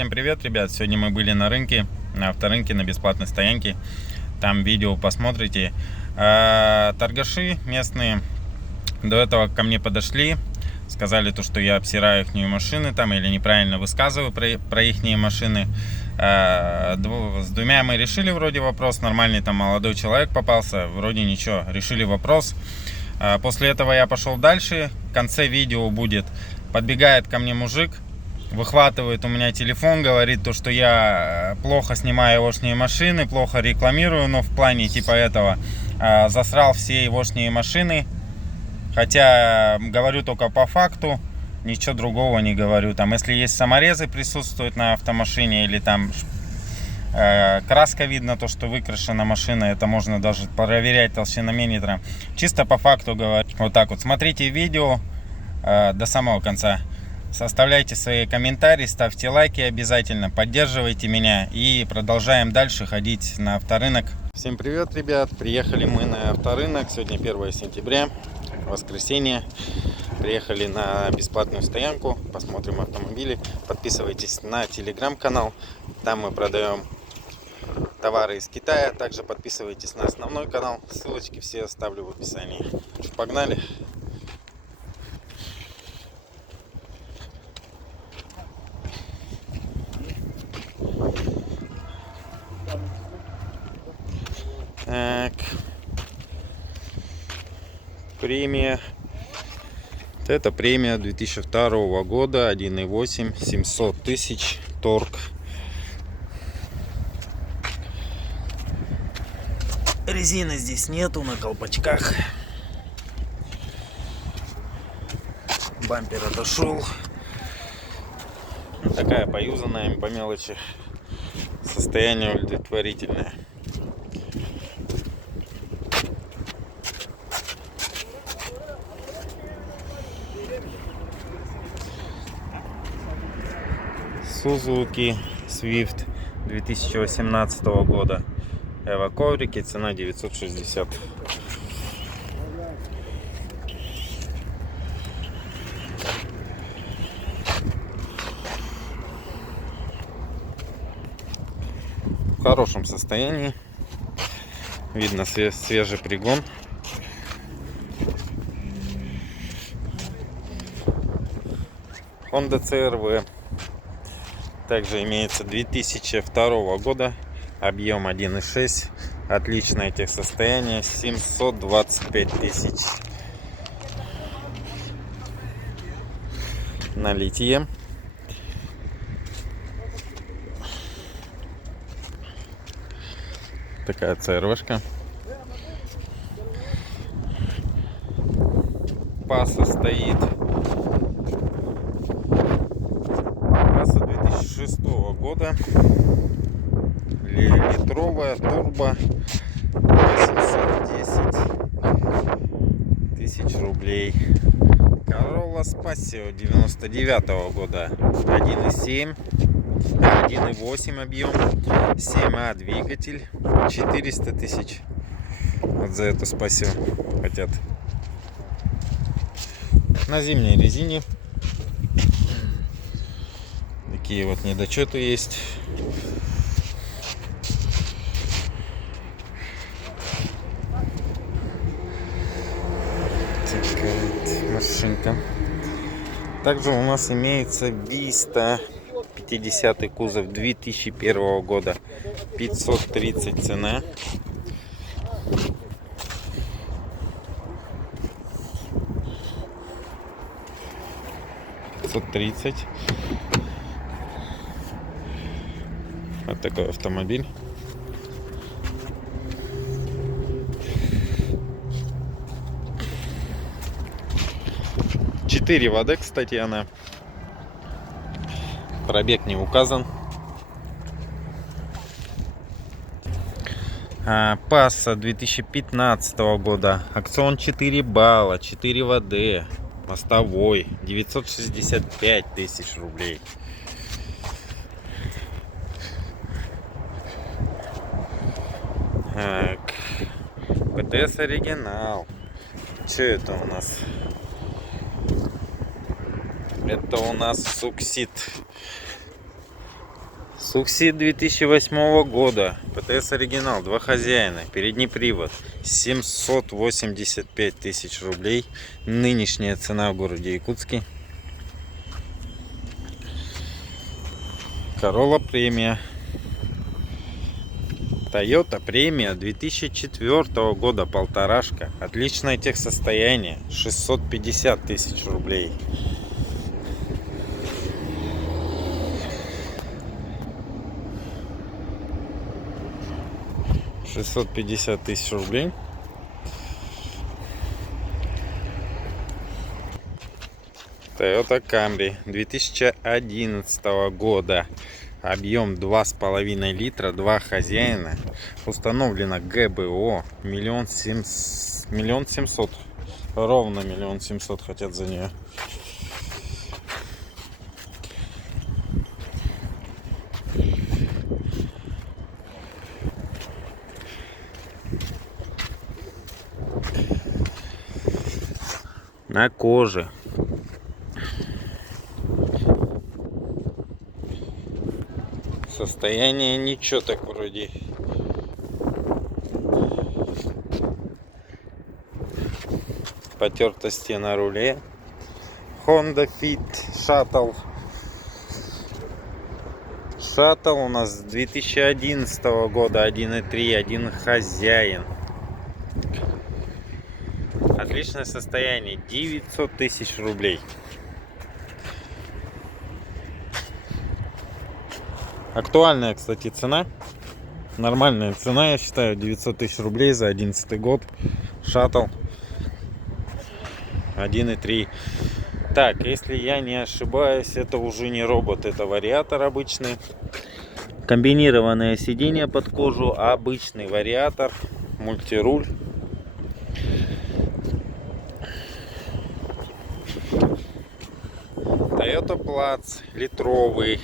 Всем привет, ребят! Сегодня мы были на рынке, на авторынке, на бесплатной стоянке. Там видео посмотрите. Торгаши местные до этого ко мне подошли, сказали то, что я обсираю их машины там или неправильно высказываю про их машины. С двумя мы решили вроде вопрос, нормальный там молодой человек попался, вроде ничего, решили вопрос. После этого я пошел дальше. В конце видео будет: подбегает ко мне мужик, выхватывает у меня телефон, говорит то, что я плохо снимаю егошние машины, плохо рекламирую, но в плане типа этого засрал все егошние машины. Хотя говорю только по факту, ничего другого не говорю. Там, если есть саморезы присутствуют на автомашине, или там краска видно, то, что выкрашена машина, это можно даже проверять толщинометром. Чисто по факту говорю. Вот так вот. Смотрите видео до самого конца. Составляйте свои комментарии, ставьте лайки обязательно, поддерживайте меня и продолжаем дальше ходить на авторынок. Всем привет, ребят! Приехали мы на авторынок. Сегодня 1 сентября, воскресенье. Приехали на бесплатную стоянку, посмотрим автомобили. Подписывайтесь на телеграм-канал, там мы продаем товары из Китая. Также подписывайтесь на основной канал, ссылочки все оставлю в описании. Погнали! Так. Премия. Это премия 2002 года, 1.8, 700 тысяч, торг. Резины здесь нету, на колпачках. Бампер отошел. Такая поюзанная по мелочи. Состояние удовлетворительное. Suzuki Swift 2018 года. Эво коврики, цена 960. В хорошем состоянии. Видно свежий пригон. Honda CR-V. Также имеется 2002 года, объем 1.6, отличное техсостояние, 725 тысяч. На литье. Такая CR-шка. Паса стоит. Паса 2006 года. Литровая, турбо. 810 тысяч рублей. Corolla Spassio 99 года. 1.7. 1.8 объем. 7А двигатель. 400 тысяч. Вот за эту Spassio хотят. На зимней резине. Такие вот недочеты есть. Такая вот машинка. Также у нас имеется Vista 50 кузов 2001 года, 530 цена. $530. Вот такой автомобиль. Четыре воды, кстати, она. Пробег не указан. Пасса 2015 года. Акцион 4 балла, 4 воды. Мостовой. 965 тысяч рублей. Так. ПТС оригинал. Что это у нас? Это у нас Суксид Суксид 2008 года. ПТС оригинал, 2 хозяина, передний привод. 785 тысяч рублей. Нынешняя цена в городе Якутске. Corolla премия. Toyota премия 2004 года, полторашка. Отличное техсостояние, 650 тысяч рублей. $650 000. Toyota Camry 2011 года. Объем 2,5 литра, 2 хозяина. Установлено ГБО. 1 700 000. Ровно 1 700 000 хотят за нее. На коже. Состояние ничего так вроде. Потертости на руле. Honda Fit Shuttle. Shuttle у нас 2011 года, 1.3, один хозяин. Отличное состояние, 900 000 рублей. Актуальная, кстати, цена. Нормальная цена, я считаю, 900 000 рублей за 2011 год. Шаттл 1.3. Так, если я не ошибаюсь, это уже не робот, это вариатор обычный. Комбинированное сиденье под кожу, обычный вариатор, мультируль. Toyota Platz литровый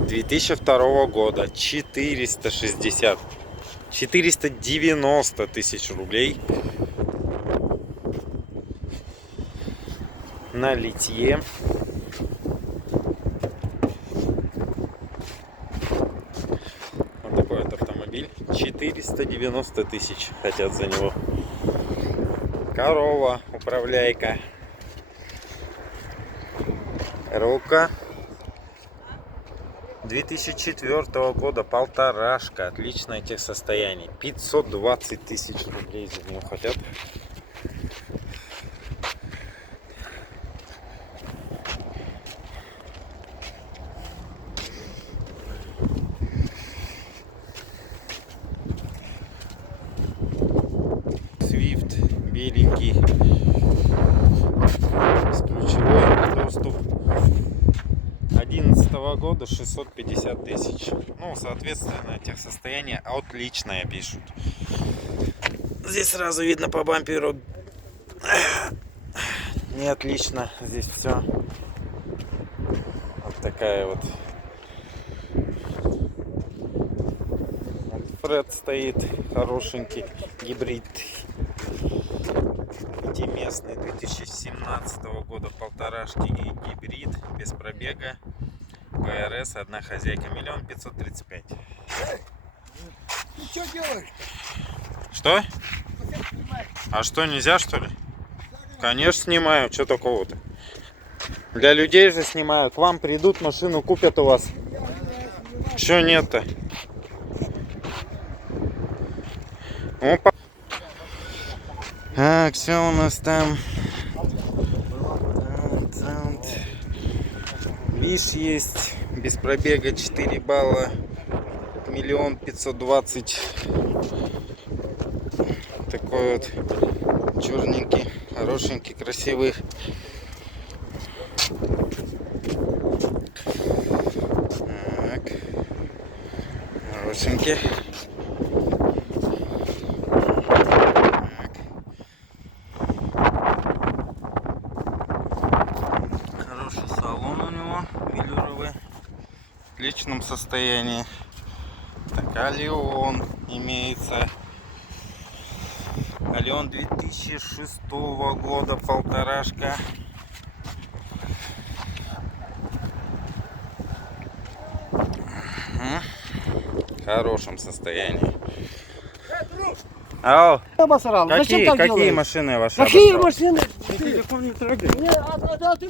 2002 года, 490 тысяч рублей на литье. Вот такой вот автомобиль, 490 тысяч хотят за него. Corolla, управляйка. Рука 2004 года, полторашка, отличное техсостояние, 520 000 рублей за него хотят. Swift беленький, с ключевой доступ. 2011 года, 650 000. Ну, соответственно, техсостояние отличное пишут. Здесь сразу видно по бамперу. Не отлично. Здесь все. Вот такая вот. Фред стоит. Хорошенький. Гибрид. Пятиместный 2017 года, полторашки, гибрид, без пробега. ПРС, одна хозяйка, 1 535 000. Ты что делаешь? Что? А что, нельзя, что ли? Конечно, снимаю. Что такого-то? Для людей же снимаю. К вам придут, машину купят у вас. Что нет-то? Опа. Так, все у нас там. Виш есть. Без пробега 4 балла. 1 520 000. Такой вот черненький, хорошенький, красивый. Так. Хорошенький. Хороший салон у него, велюровый, в отличном состоянии. Так, Алион имеется. Алион 2006 года, полторашка. хорошем состоянии. Друг, Ау, обосрал. Зачем так какие делаешь? машины ваши Какие обосрал? машины? Телефон не трогай. Не, а ты